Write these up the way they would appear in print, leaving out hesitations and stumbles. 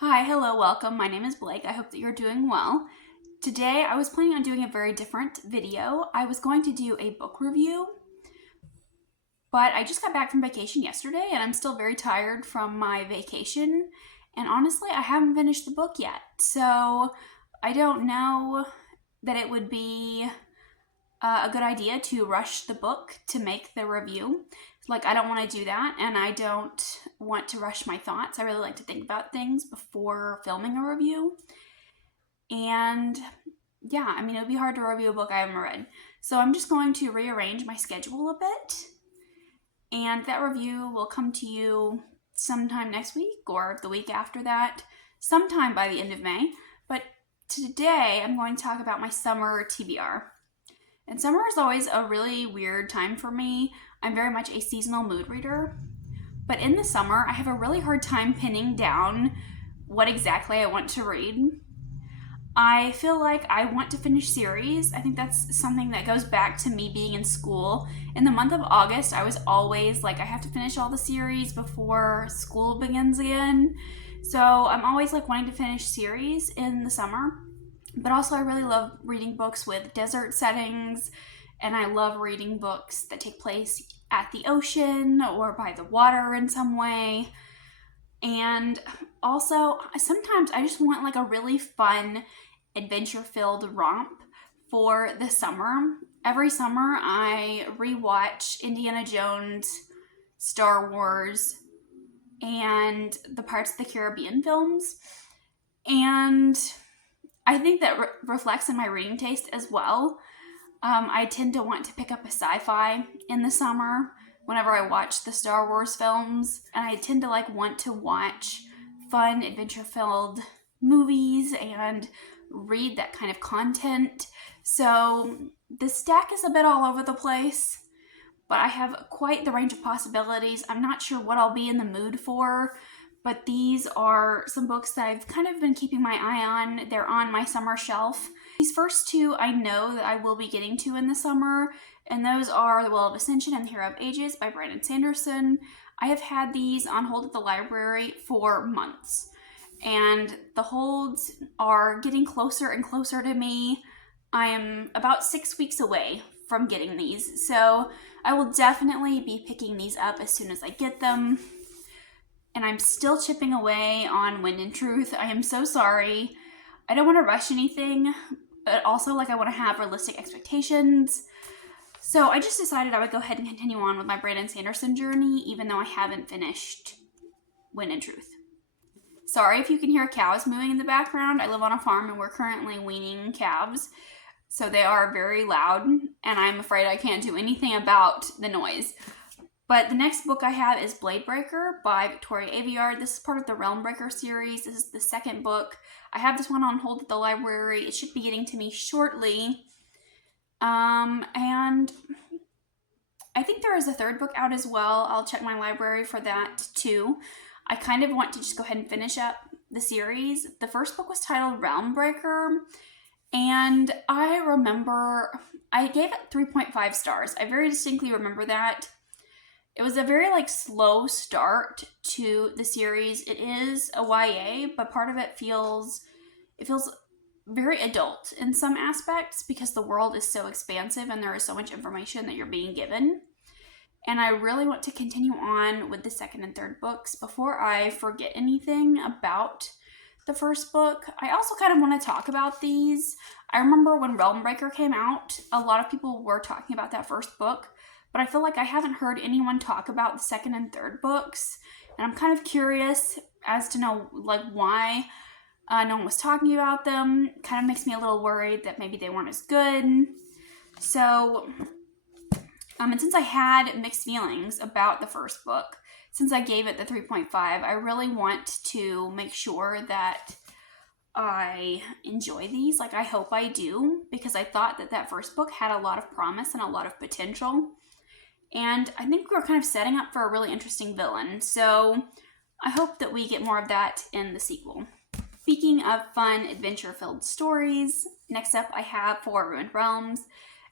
Hi, hello, welcome. My name is Blake. I hope that you're doing well. Today, I was planning on doing a very different video. I was going to do a book review, but I just got back from vacation yesterday and I'm still very tired from my vacation. And honestly, I haven't finished the book yet. So I don't know that it would be a good idea to rush the book to make the review. Like, I don't want to do that, and I don't want to rush my thoughts. I really like to think about things before filming a review. And yeah, I mean, it would be hard to review a book I haven't read. So I'm just going to rearrange my schedule a bit, and that review will come to you sometime next week or the week after that, sometime by the end of May. But today I'm going to talk about my summer TBR. And summer is always a really weird time for me. I'm very much a seasonal mood reader. But in the summer, I have a really hard time pinning down what exactly I want to read. I feel like I want to finish series. I think that's something that goes back to me being in school. In the month of August, I was always like, I have to finish all the series before school begins again. So I'm always like wanting to finish series in the summer. But also, I really love reading books with desert settings, and I love reading books that take place at the ocean or by the water in some way. And also, sometimes I just want like a really fun, adventure-filled romp for the summer. Every summer, I rewatch Indiana Jones, Star Wars, and the Pirates of the Caribbean films. And I think that reflects in my reading taste as well. I tend to want to pick up a sci-fi in the summer whenever I watch the Star Wars films, and I tend to want to watch fun, adventure-filled movies and read that kind of content. So the stack is a bit all over the place, but I have quite the range of possibilities. I'm not sure what I'll be in the mood for, but these are some books that I've kind of been keeping my eye on. They're on my summer shelf. These first two I know that I will be getting to in the summer, and those are The Well of Ascension and The Hero of Ages by Brandon Sanderson. I have had these on hold at the library for months, and the holds are getting closer and closer to me. I am about 6 weeks away from getting these, so I will definitely be picking these up as soon as I get them. And I'm still chipping away on Wind and Truth. I am so sorry. I don't want to rush anything, but also I want to have realistic expectations. So I just decided I would go ahead and continue on with my Brandon Sanderson journey, even though I haven't finished Wind and Truth. Sorry if you can hear cows mooing in the background. I live on a farm and we're currently weaning calves. So they are very loud, and I'm afraid I can't do anything about the noise. But the next book I have is Blade Breaker by Victoria Aveyard. This is part of the Realm Breaker series. This is the second book. I have this one on hold at the library. It should be getting to me shortly. And I think there is a third book out as well. I'll check my library for that too. I kind of want to just go ahead and finish up the series. The first book was titled Realm Breaker, and I remember I gave it 3.5 stars. I very distinctly remember that. It was a very slow start to the series. It is a YA, but part of it feels very adult in some aspects because the world is so expansive and there is so much information that you're being given. And I really want to continue on with the second and third books before I forget anything about the first book. I also kind of want to talk about these. I remember when Realm Breaker came out, a lot of people were talking about that first book, but I feel like I haven't heard anyone talk about the second and third books, and I'm kind of curious as to know why no one was talking about them. Kind of makes me a little worried that maybe they weren't as good. So, and since I had mixed feelings about the first book, since I gave it the 3.5, I really want to make sure that I enjoy these. I hope I do, because I thought that first book had a lot of promise and a lot of potential. And I think we're kind of setting up for a really interesting villain. So I hope that we get more of that in the sequel. Speaking of fun, adventure-filled stories, next up I have Four Ruined Realms.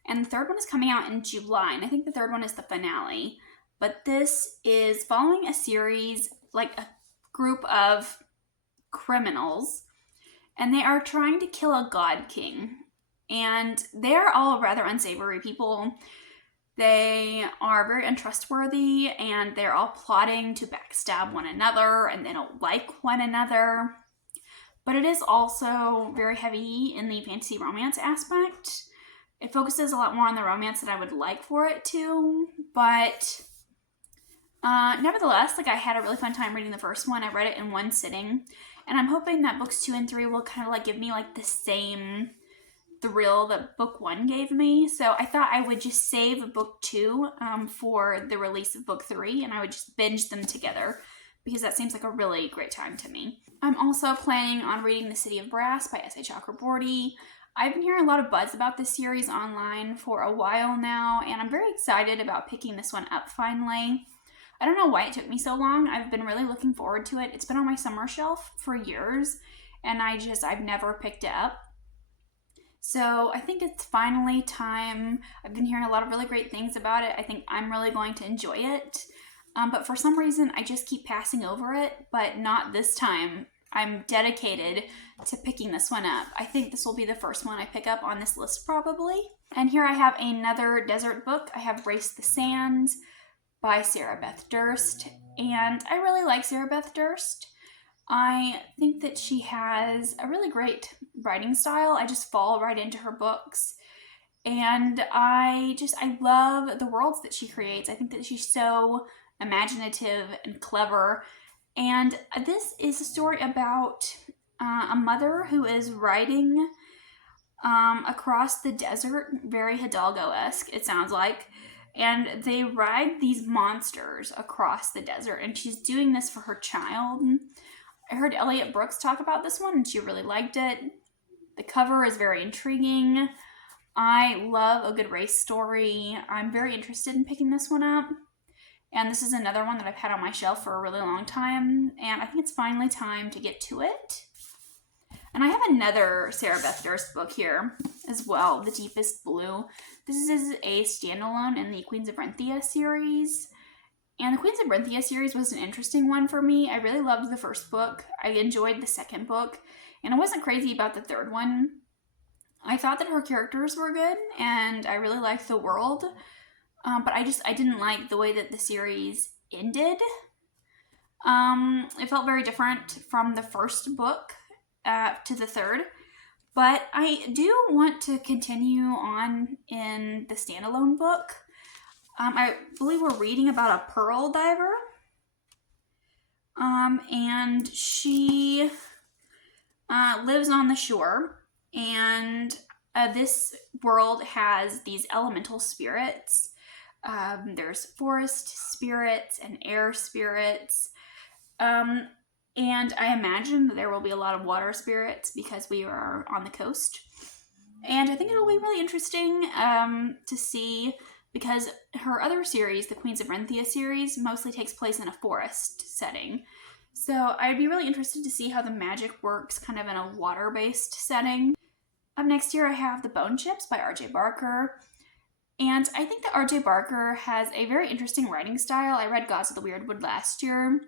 And the third one is coming out in July. And I think the third one is the finale. But this is following a series, a group of criminals, and they are trying to kill a god king. And they're all rather unsavory people. They are very untrustworthy, and they're all plotting to backstab one another, and they don't like one another. But it is also very heavy in the fantasy romance aspect. It focuses a lot more on the romance than I would like for it to, but nevertheless, like, I had a really fun time reading the first one. I read it in one sitting, and I'm hoping that books 2 and 3 will kind of like give me like the same thrill that book 1 gave me. So I thought I would just save book 2 for the release of book 3, and I would just binge them together because that seems like a really great time to me. I'm also planning on reading The City of Brass by S.A. Chakraborty. I've been hearing a lot of buzz about this series online for a while now, and I'm very excited about picking this one up finally. I don't know why it took me so long. I've been really looking forward to it. It's been on my summer shelf for years, and I've never picked it up. So I think it's finally time. I've been hearing a lot of really great things about it. I think I'm really going to enjoy it. But for some reason, I just keep passing over it, but not this time. I'm dedicated to picking this one up. I think this will be the first one I pick up on this list probably. And here I have another desert book. I have Race the Sands by Sarah Beth Durst. And I really like Sarah Beth Durst. I think that she has a really great writing style. I just fall right into her books. And I love the worlds that she creates. I think that she's so imaginative and clever. And this is a story about a mother who is riding across the desert, very Hidalgo-esque, it sounds like. And they ride these monsters across the desert, and she's doing this for her child. I heard Elliot Brooks talk about this one, and she really liked it. The cover is very intriguing. I love a good race story. I'm very interested in picking this one up. And this is another one that I've had on my shelf for a really long time, and I think it's finally time to get to it. And I have another Sarah Beth Durst book here as well, The Deepest Blue. This is a standalone in the Queens of Renthia series. And the Queens of Renthia series was an interesting one for me. I really loved the first book. I enjoyed the second book, and I wasn't crazy about the third one. I thought that her characters were good, and I really liked the world. But I didn't like the way that the series ended. It felt very different from the first book to the third. But I do want to continue on in the standalone book. I believe we're reading about a pearl diver. And she lives on the shore. And this world has these elemental spirits. There's forest spirits and air spirits. And I imagine that there will be a lot of water spirits because we are on the coast. And I think it'll be really interesting to see, because her other series, the Queens of Renthia series, mostly takes place in a forest setting. So I'd be really interested to see how the magic works kind of in a water-based setting. Up next here I have The Bone Chips by R.J. Barker. And I think that R.J. Barker has a very interesting writing style. I read Gods of the Weirdwood last year,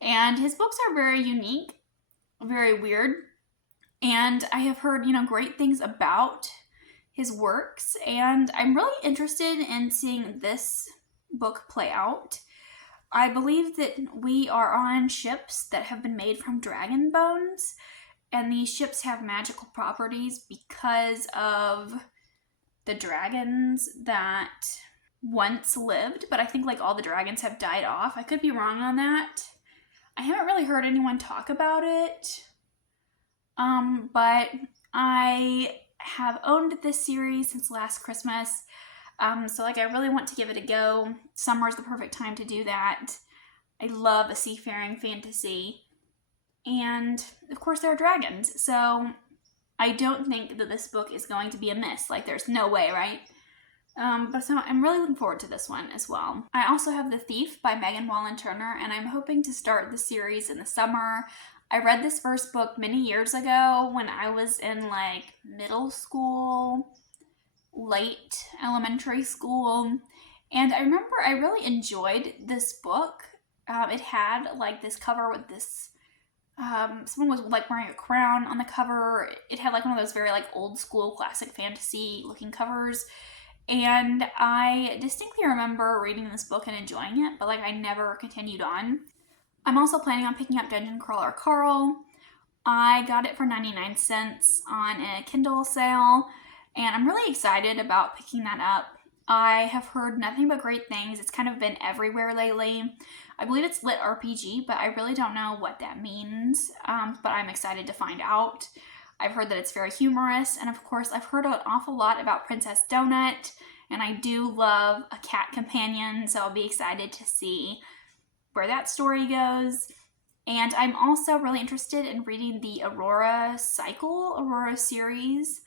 and his books are very unique, very weird, and I have heard, great things about his works, and I'm really interested in seeing this book play out. I believe that we are on ships that have been made from dragon bones, and these ships have magical properties because of the dragons that once lived, but I think like all the dragons have died off. I could be wrong on that. I haven't really heard anyone talk about it, but I have owned this series since last Christmas, so I really want to give it a go. Summer is the perfect time to do that. I love a seafaring fantasy, and of course there are dragons, so I don't think that this book is going to be a miss. Like, there's no way, right? But so I'm really looking forward to this one as well. I also have The Thief by Megan Wallen Turner, and I'm hoping to start the series in the summer. I read this first book many years ago when I was in like middle school, late elementary school, and I remember I really enjoyed this book. It had like this cover with this Someone was like wearing a crown on the cover. It had like one of those very like old school classic fantasy looking covers. And I distinctly remember reading this book and enjoying it, but like I never continued on. I'm also planning on picking up Dungeon Crawler Carl. I got it for 99 cents on a Kindle sale, and I'm really excited about picking that up. I have heard nothing but great things. It's kind of been everywhere lately. I believe it's lit RPG, but I really don't know what that means, but I'm excited to find out. I've heard that it's very humorous, and of course, I've heard an awful lot about Princess Donut, and I do love a cat companion, so I'll be excited to see where that story goes. And I'm also really interested in reading the Aurora series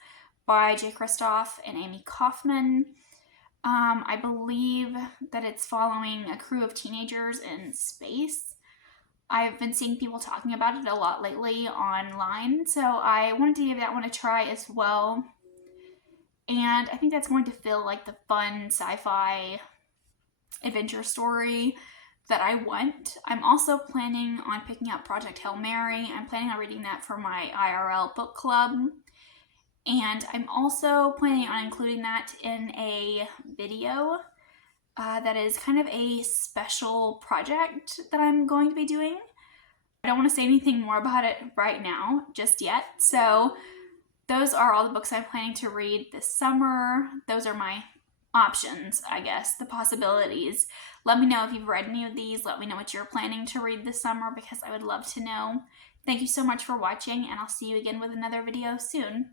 by Jay Kristoff and Amy Kaufman. I believe that it's following a crew of teenagers in space. I've been seeing people talking about it a lot lately online, so I wanted to give that one a try as well. And I think that's going to feel like the fun sci-fi adventure story that I want. I'm also planning on picking up Project Hail Mary. I'm planning on reading that for my IRL book club. And I'm also planning on including that in a video that is kind of a special project that I'm going to be doing. I don't want to say anything more about it right now, just yet. So those are all the books I'm planning to read this summer. Those are my options, I guess, the possibilities. Let me know if you've read any of these. Let me know what you're planning to read this summer because I would love to know. Thank you so much for watching, and I'll see you again with another video soon.